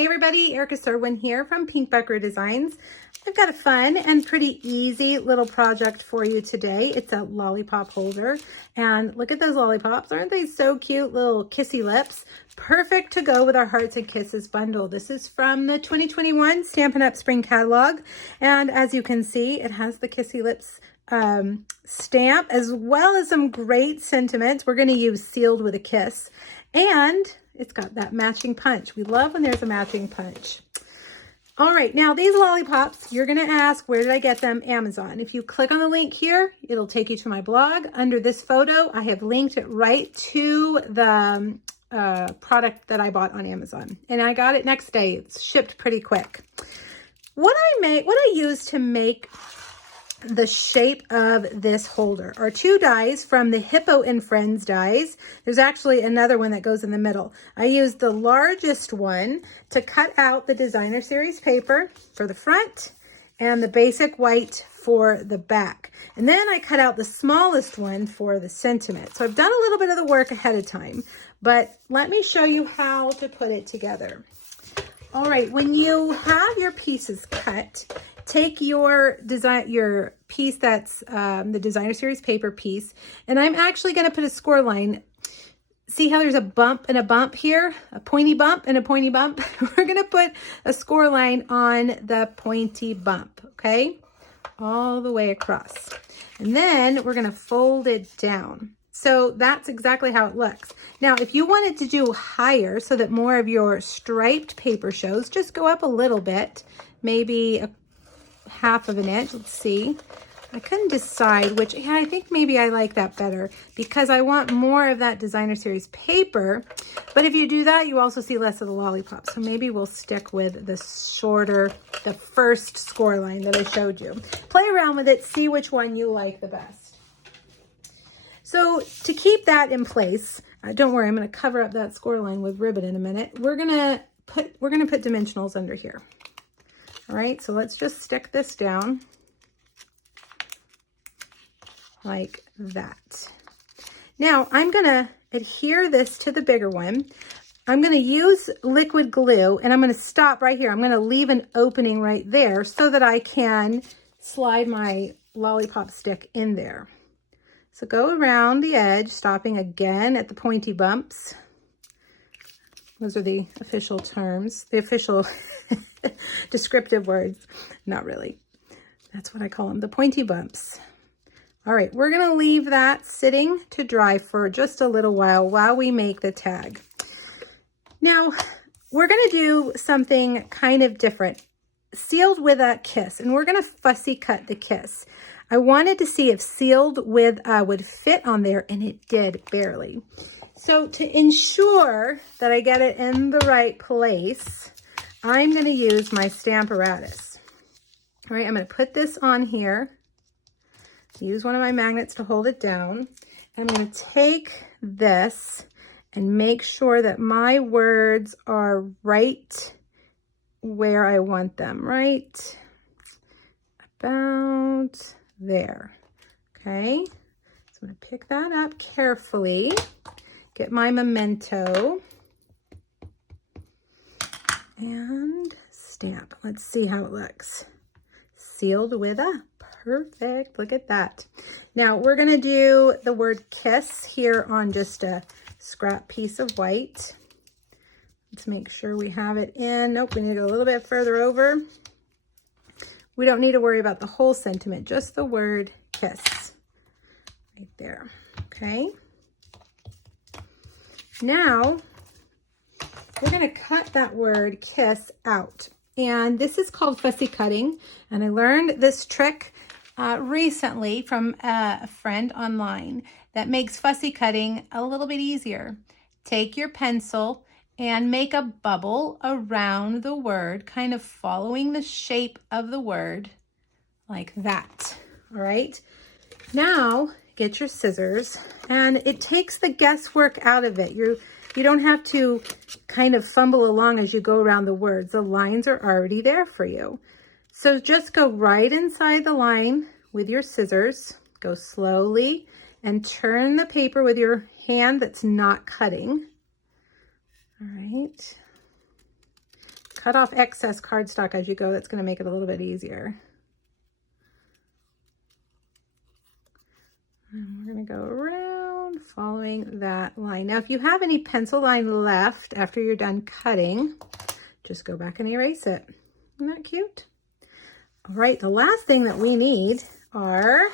Hey everybody, Erica Serwin here from Pink Buckaroo Designs. I've got a fun and pretty easy little project for you today. It's a lollipop holder, and look at those lollipops. Aren't they so cute? Little kissy lips. Perfect to go with our Hearts and Kisses bundle. This is from the 2021 Stampin' Up! Spring Catalog, and as you can see, it has the kissy lips stamp as well as some great sentiments. We're going to use Sealed with a Kiss, and it's got that matching punch. We love when there's a matching punch. All right, now these lollipops, you're gonna ask, where did I get them? Amazon. If you click on the link here, it'll take you to my blog. Under this photo, I have linked it right to the product that I bought on Amazon. And I got it next day. It's shipped pretty quick. What I use to make the shape of this holder are two dies from the Hippo and Friends dies. There's actually another one that goes in the middle. I used the largest one to cut out the designer series paper for the front and the basic white for the back. And then I cut out the smallest one for the sentiment. So I've done a little bit of the work ahead of time, but let me show you how to put it together. All right, when you have your pieces cut, take your piece that's the designer series paper piece, and I'm actually going to put a score line. See how there's a bump and a bump here, a pointy bump and a pointy bump? We're going to put a score line on the pointy bump, okay? All the way across. And then we're going to fold it down. So that's exactly how it looks. Now, if you wanted to do higher so that more of your striped paper shows, just go up a little bit, maybe a half of an inch. Let's see. I couldn't decide which. Yeah, I think maybe I like that better because I want more of that designer series paper. But if you do that, you also see less of the lollipop. So maybe we'll stick with the shorter, the first score line that I showed you. Play around with it, see which one you like the best. So to keep that in place, don't worry, I'm going to cover up that score line with ribbon in a minute. We're going to put dimensionals under here. All right, so let's just stick this down like that. Now I'm going to adhere this to the bigger one. I'm going to use liquid glue, and I'm going to stop right here. I'm going to leave an opening right there so that I can slide my lollipop stick in there. So go around the edge, stopping again at the pointy bumps. Those are the official terms, the official descriptive words. Not really. That's what I call them, the pointy bumps. All right, we're going to leave that sitting to dry for just a little while we make the tag. Now, we're going to do something kind of different. Sealed with a Kiss, and we're going to fussy cut the kiss. I wanted to see if Sealed with would fit on there, and it did, barely. So to ensure that I get it in the right place, I'm going to use my Stamparatus. All right, I'm going to put this on here, use one of my magnets to hold it down, and I'm going to take this and make sure that my words are right where I want them, right about there. Okay, so I'm going to pick that up carefully, get my memento, and stamp. Let's see how it looks. Sealed with a perfect. Look at that. Now we're going to do the word kiss here on just a scrap piece of white. Let's make sure we have it in. Nope, we need to go a little bit further over. We don't need to worry about the whole sentiment, just the word kiss right there. Okay. Now we're going to cut that word kiss out. And this is called fussy cutting. And I learned this trick recently from a friend online that makes fussy cutting a little bit easier. Take your pencil and make a bubble around the word, kind of following the shape of the word like that. All right. Now get your scissors, and it takes the guesswork out of it. You don't have to kind of fumble along as you go around the words. The lines are already there for you. So just go right inside the line with your scissors, go slowly, and turn the paper with your hand that's not cutting. All right. cut off excess cardstock as you go. That's going to make it a little bit easier. And we're going to go around following that line. Now, if you have any pencil line left after you're done cutting, just go back and erase it. Isn't that cute? All right, the last thing that we need are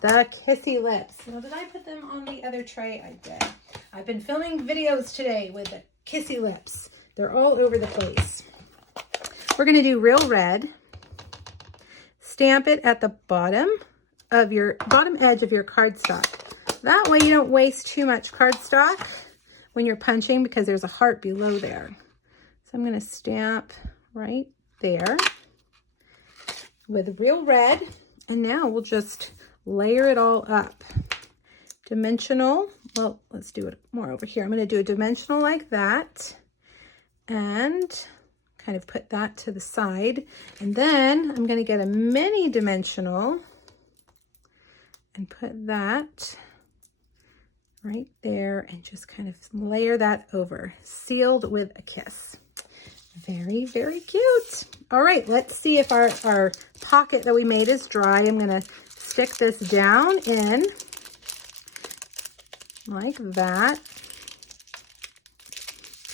the kissy lips. Now, did I put them on the other tray? I did. I've been filming videos today with the kissy lips. They're all over the place. We're going to do real red. Stamp it at the bottom edge of your cardstock. That way you don't waste too much cardstock when you're punching, because there's a heart below there. So I'm going to stamp right there with real red, and now we'll just layer it all up. Dimensional, well, let's do it more over here. I'm going to do a dimensional like that and kind of put that to the side. And then I'm going to get a mini dimensional and put that right there and just kind of layer that over, sealed with a kiss. Very, very cute. All right, let's see if our pocket that we made is dry. I'm going to stick this down in like that.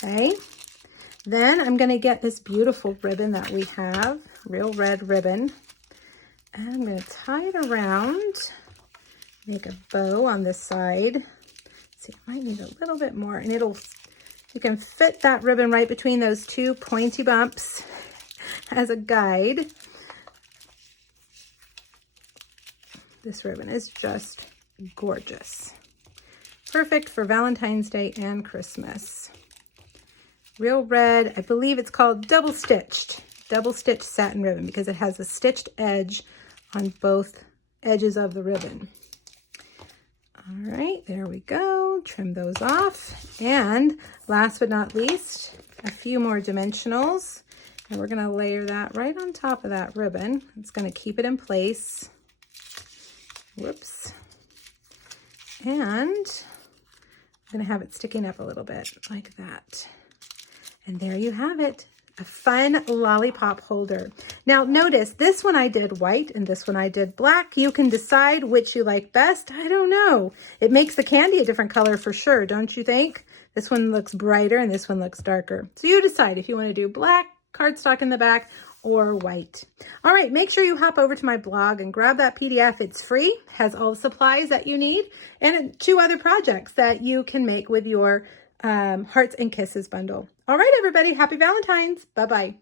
Okay. Then I'm going to get this beautiful ribbon that we have, real red ribbon, and I'm going to tie it around, make a bow on this side. See, I might need a little bit more, and you can fit that ribbon right between those two pointy bumps as a guide. This ribbon is just gorgeous. Perfect for Valentine's Day and Christmas. Real red, I believe it's called double stitched satin ribbon, because it has a stitched edge on both edges of the ribbon. All right, there we go. Trim those off. And last but not least, a few more dimensionals. And we're going to layer that right on top of that ribbon. It's going to keep it in place. Whoops. And I'm going to have it sticking up a little bit like that. And there you have it. A fun lollipop holder. Now notice, this one I did white and this one I did black. You can decide which you like best. I don't know. It makes the candy a different color for sure, don't you think? This one looks brighter and this one looks darker. So you decide if you want to do black cardstock in the back or white. All right, make sure you hop over to my blog and grab that PDF. It's free, has all the supplies that you need, and 2 other projects that you can make with your Hearts and Kisses bundle. All right, everybody, happy Valentine's. Bye-bye.